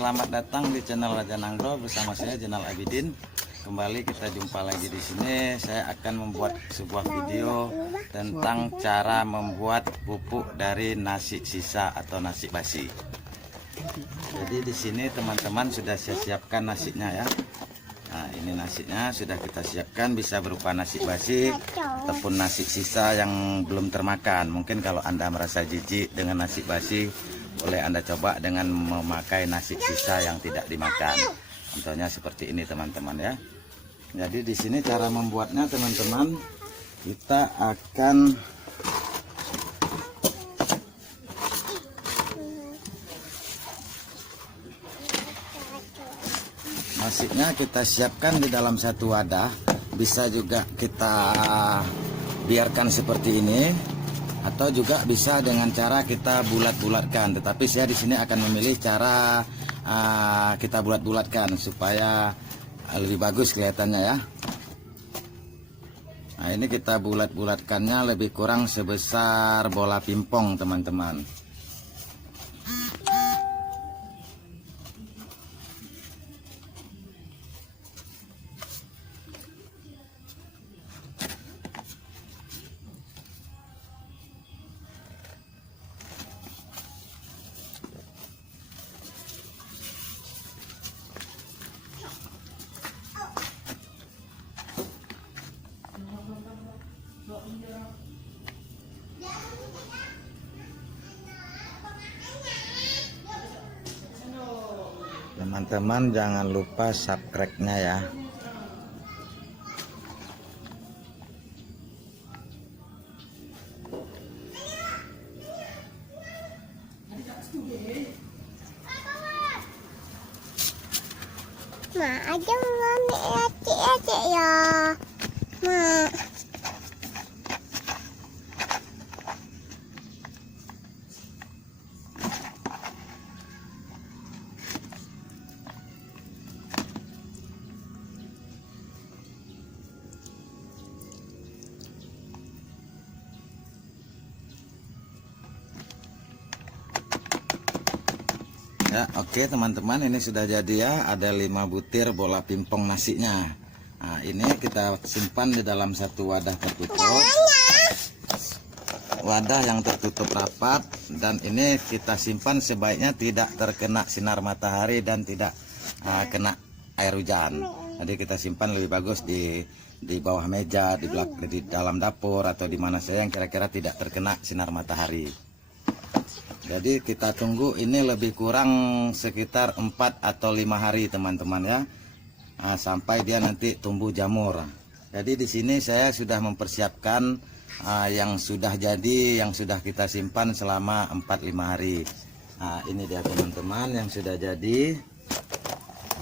selamat datang di channel Raja Nanggro bersama saya Jenal Abidin. Kembali kita jumpa lagi di sini. Saya akan membuat sebuah video tentang cara membuat pupuk dari nasi sisa atau nasi basi. Jadi di sini teman-teman sudah saya siapkan nasinya ya. Nah, ini nasinya sudah kita siapkan, bisa berupa nasi basi ataupun nasi sisa yang belum termakan. Mungkin kalau Anda merasa jijik dengan nasi basi, boleh Anda coba dengan memakai nasi sisa yang tidak dimakan. Contohnya seperti ini teman-teman ya. Jadi di sini cara membuatnya teman-teman, kita akan nasinya kita siapkan di dalam satu wadah. Bisa juga kita biarkan seperti ini, atau juga bisa dengan cara kita bulat-bulatkan. Tetapi saya di sini akan memilih cara kita bulat-bulatkan supaya lebih bagus kelihatannya ya. Nah, ini kita bulat-bulatkannya lebih kurang sebesar bola pingpong teman-teman. Teman-teman jangan lupa subscribe-nya ya. Ma, aja mami adik ya. Ma. Ya, oke teman-teman, ini sudah jadi ya. Ada 5 butir bola pingpong nasinya. Nah, ini kita simpan di dalam satu wadah tertutup. Wadah yang tertutup rapat, dan ini kita simpan sebaiknya tidak terkena sinar matahari dan tidak kena air hujan. Jadi kita simpan lebih bagus di bawah meja, di dalam dapur, atau di mana saja yang kira-kira tidak terkena sinar matahari. Jadi kita tunggu ini lebih kurang sekitar 4 atau 5 hari teman-teman ya. Nah, sampai dia nanti tumbuh jamur. Jadi di sini saya sudah mempersiapkan yang sudah jadi, yang sudah kita simpan selama 4-5 hari. Nah, ini dia teman-teman yang sudah jadi.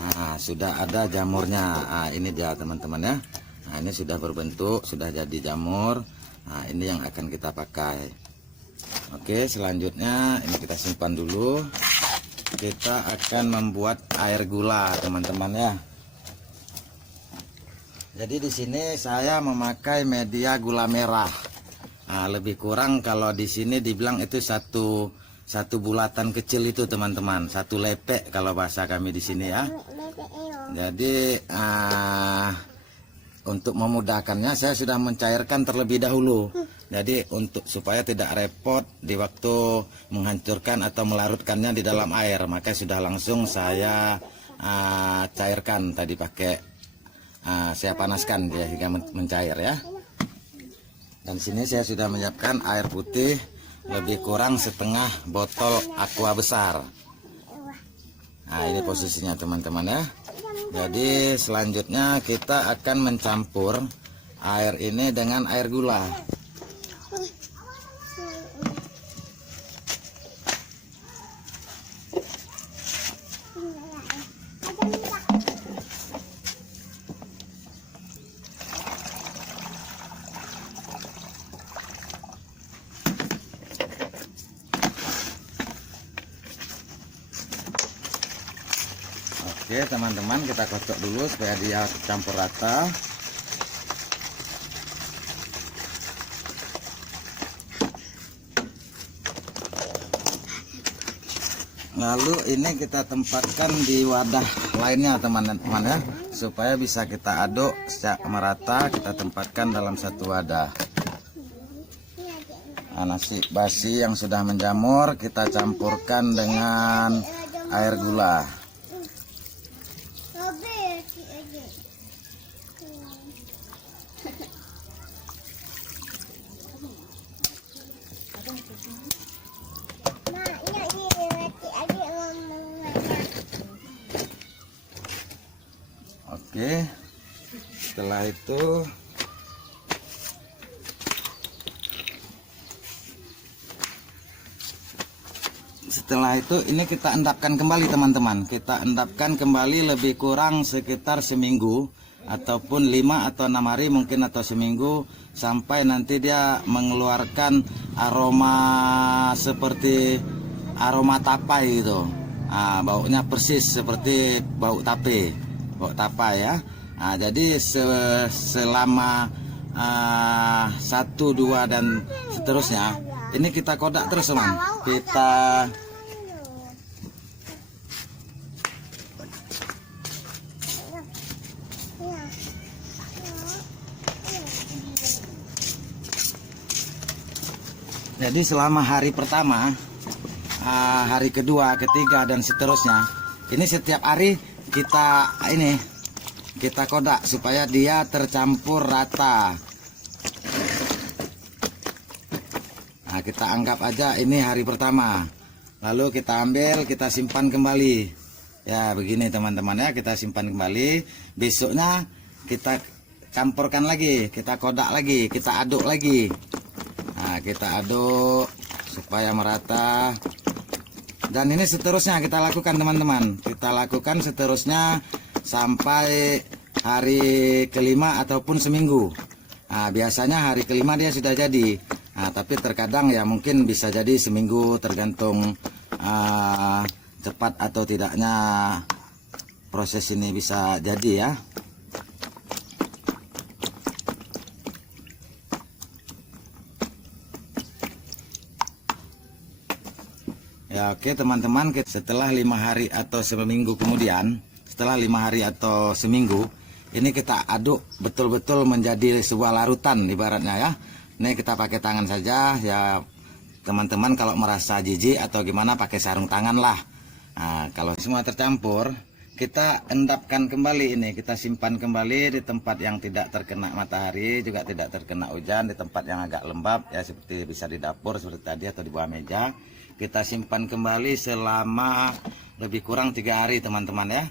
Nah, sudah ada jamurnya. Nah, ini dia teman-teman ya. Nah, ini sudah berbentuk, sudah jadi jamur. Nah, ini yang akan kita pakai. Oke, selanjutnya ini kita simpan dulu. Kita akan membuat air gula teman-teman ya. Jadi di sini saya memakai media gula merah. Nah, lebih kurang kalau di sini dibilang itu satu bulatan kecil itu teman-teman, satu lepek kalau bahasa kami di sini ya. Jadi untuk memudahkannya saya sudah mencairkan terlebih dahulu. Jadi untuk supaya tidak repot di waktu menghancurkan atau melarutkannya di dalam air, maka sudah langsung saya cairkan tadi pakai saya panaskan dia hingga mencair ya. Dan sini saya sudah menyiapkan air putih lebih kurang setengah botol aqua besar. Nah, ini posisinya teman-teman ya. Jadi selanjutnya kita akan mencampur air ini dengan air gula. Oke teman-teman, kita kocok dulu supaya dia campur rata. Lalu ini kita tempatkan di wadah lainnya teman-teman ya, supaya bisa kita aduk secara merata. Kita tempatkan dalam satu wadah. Nah, nasi basi yang sudah menjamur kita campurkan dengan air gula. Oke, setelah itu ini kita endapkan kembali teman-teman. Kita endapkan kembali lebih kurang sekitar seminggu ataupun 5 atau 6 hari mungkin, atau seminggu, sampai nanti dia mengeluarkan aroma seperti aroma tapai gitu. Nah, baunya persis seperti bau tape, bau tapai ya. Nah, jadi selama 1, 2 dan seterusnya ini kita kodak terus teman. Jadi selama hari pertama, hari kedua, ketiga dan seterusnya, ini setiap hari kita kodak supaya dia tercampur rata. Nah, kita anggap aja ini hari pertama. Lalu kita ambil, kita simpan kembali. Ya, begini teman-teman ya, kita simpan kembali. Besoknya kita campurkan lagi, kita kodak lagi, kita aduk lagi. Nah, kita aduk supaya merata. Dan ini seterusnya kita lakukan teman-teman. Kita lakukan seterusnya sampai hari kelima ataupun seminggu. Nah, biasanya hari kelima dia sudah jadi. Nah, tapi terkadang ya mungkin bisa jadi seminggu, tergantung cepat atau tidaknya proses ini bisa jadi ya. Ya, oke teman-teman, setelah 5 hari atau seminggu kemudian, setelah 5 hari atau seminggu, ini kita aduk betul-betul menjadi sebuah larutan ibaratnya ya. Ini kita pakai tangan saja ya teman-teman. Kalau merasa jijik atau gimana, pakai sarung tangan lah. Nah, kalau semua tercampur, kita endapkan kembali ini, kita simpan kembali di tempat yang tidak terkena matahari, juga tidak terkena hujan, di tempat yang agak lembab ya, seperti bisa di dapur seperti tadi atau di bawah meja. Kita simpan kembali selama lebih kurang 3 hari teman-teman ya,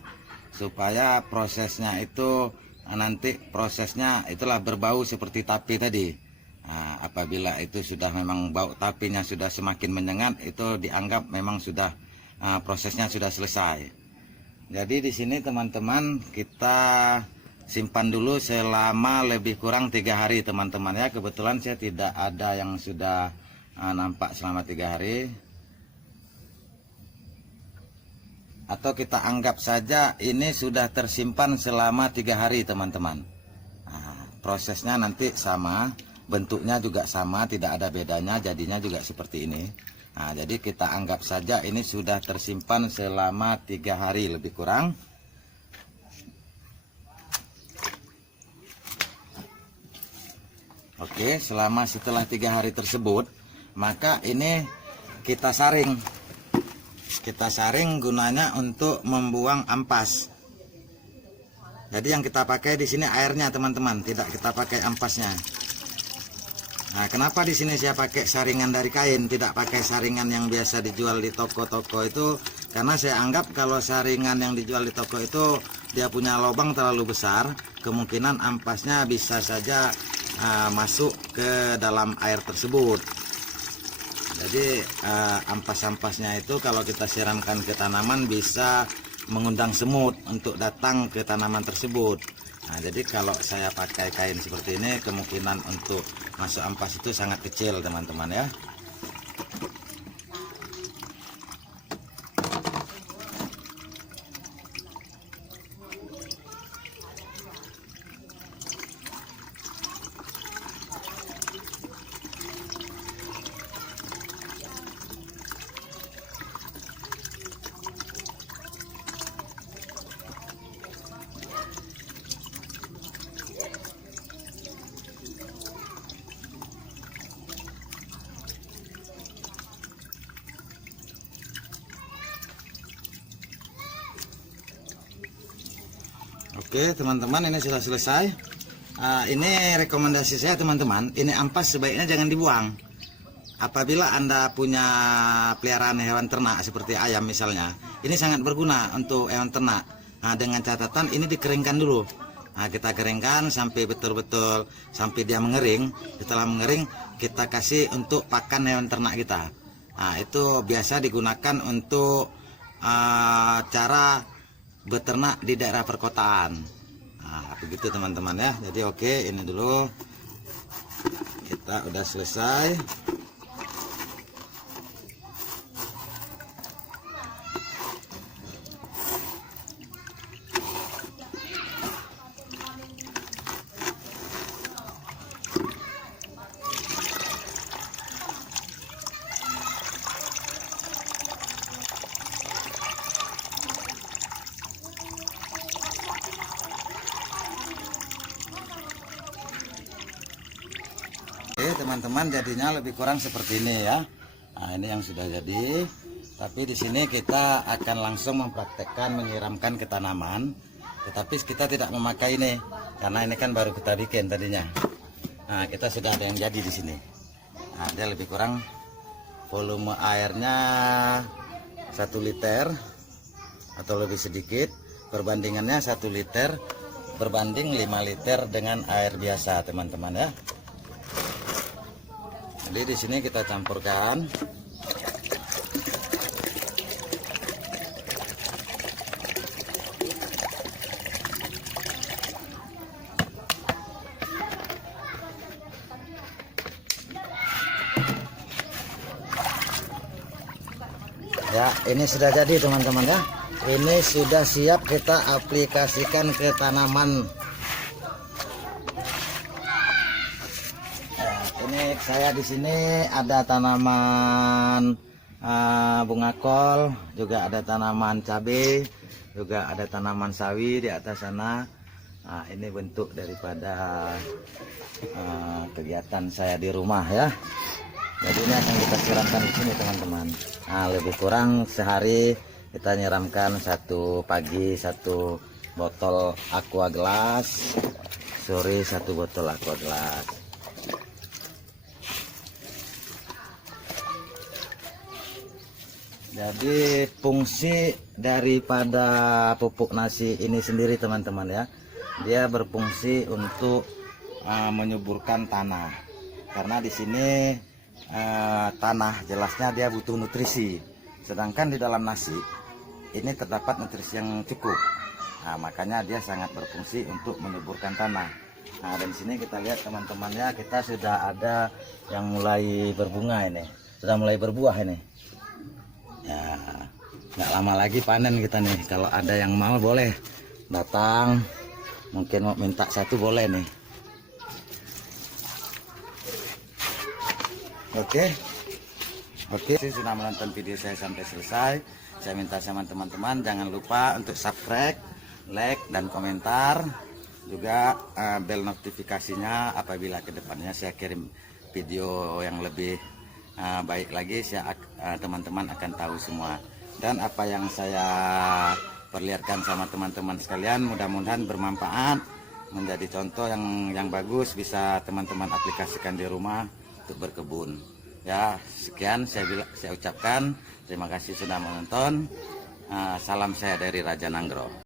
supaya prosesnya itu nanti prosesnya itulah berbau seperti tape tadi. Nah, apabila itu sudah memang bau tapenya sudah semakin menyengat, itu dianggap memang sudah prosesnya sudah selesai. Jadi di sini teman-teman kita simpan dulu selama lebih kurang 3 hari teman-teman ya. Kebetulan saya tidak ada yang sudah nampak selama 3 hari. Atau kita anggap saja ini sudah tersimpan selama 3 hari teman-teman. Nah, prosesnya nanti sama, bentuknya juga sama, tidak ada bedanya, jadinya juga seperti ini. Nah, jadi kita anggap saja ini sudah tersimpan selama 3 hari lebih kurang. Oke, setelah 3 hari tersebut, maka ini kita saring. Kita saring gunanya untuk membuang ampas. Jadi yang kita pakai di sini airnya teman-teman, tidak kita pakai ampasnya. Nah, kenapa di sini saya pakai saringan dari kain, tidak pakai saringan yang biasa dijual di toko-toko itu? Karena saya anggap kalau saringan yang dijual di toko itu dia punya lubang terlalu besar, kemungkinan ampasnya bisa saja masuk ke dalam air tersebut. Jadi ampas-ampasnya itu kalau kita siramkan ke tanaman bisa mengundang semut untuk datang ke tanaman tersebut. Nah, jadi kalau saya pakai kain seperti ini, kemungkinan untuk masuk ampas itu sangat kecil teman-teman ya. Oke teman-teman, ini sudah selesai. Ini rekomendasi saya teman-teman, ini ampas sebaiknya jangan dibuang. Apabila Anda punya peliharaan hewan ternak seperti ayam misalnya, ini sangat berguna untuk hewan ternak. Dengan catatan ini dikeringkan dulu. Kita keringkan sampai betul-betul sampai dia mengering. Setelah mengering kita kasih untuk pakan hewan ternak kita. Itu biasa digunakan untuk cara beternak di daerah perkotaan. Begitu teman-teman ya. Jadi oke, ini dulu kita udah selesai. Oke teman-teman, jadinya lebih kurang seperti ini ya. Ini yang sudah jadi. Tapi di sini kita akan langsung mempraktekkan menyiramkan ke tanaman. Tetapi kita tidak memakai ini karena ini kan baru kita bikin tadinya. Kita sudah ada yang jadi di sini. Dia lebih kurang volume airnya 1 liter atau lebih sedikit. Perbandingannya 1 liter berbanding 5 liter dengan air biasa teman-teman ya. Jadi di sini kita campurkan. Ya, ini sudah jadi teman-teman ya. Ini sudah siap kita aplikasikan ke tanaman. Ini saya di sini ada tanaman bunga kol, juga ada tanaman cabai, juga ada tanaman sawi di atas sana. Ini bentuk daripada kegiatan saya di rumah ya. Jadi ini akan kita siramkan di sini teman-teman. Lebih kurang sehari kita nyiramkan pagi 1 botol aqua gelas, sore 1 botol aqua gelas. Jadi fungsi daripada pupuk nasi ini sendiri teman-teman ya, dia berfungsi untuk menyuburkan tanah. Karena di sini tanah jelasnya dia butuh nutrisi, sedangkan di dalam nasi ini terdapat nutrisi yang cukup. Makanya dia sangat berfungsi untuk menyuburkan tanah. Dan di sini kita lihat teman-teman ya, kita sudah ada yang mulai berbunga ini, sudah mulai berbuah ini. Ya, nggak lama lagi panen kita nih. Kalau ada yang mau boleh datang, mungkin mau minta 1 boleh nih. Oke, saya sudah menonton video saya sampai selesai. Saya minta sama teman-teman jangan lupa untuk subscribe, like, dan komentar. Juga bel notifikasinya apabila kedepannya saya kirim video yang lebih baik lagi, teman-teman akan tahu semua. Dan apa yang saya perlihatkan sama teman-teman sekalian mudah-mudahan bermanfaat, menjadi contoh yang bagus, bisa teman-teman aplikasikan di rumah untuk berkebun ya. Sekian saya ucapkan terima kasih sudah menonton. Salam saya dari Raja Nanggro.